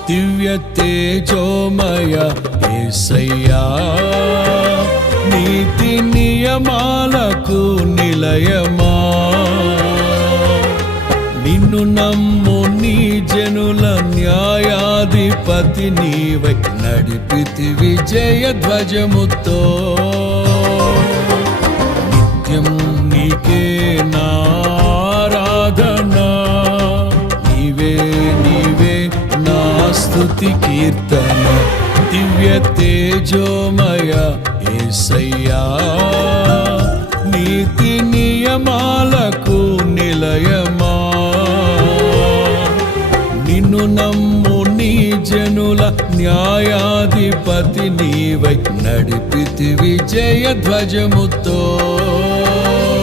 దివ్య తేజోమయ యేసయ్యా, నీతి నియమాలకు నిలయమా, నిన్ను నమ్ము నీ జనుల న్యాయాధిపతి నీవై నడిపితి విజయ ధ్వజముతో. నిత్యం నీకే నారాధనా, నీవే నీవే నా స్తుతి కీర్తన. దివ్య తేజోమయ యేసయ్యా, నీతి నియమాలకు నిలయమా, నిన్ను నమ్ము నీ జనుల న్యాయాధిపతి నీవై నడిపితి విజయ ధ్వజముతో.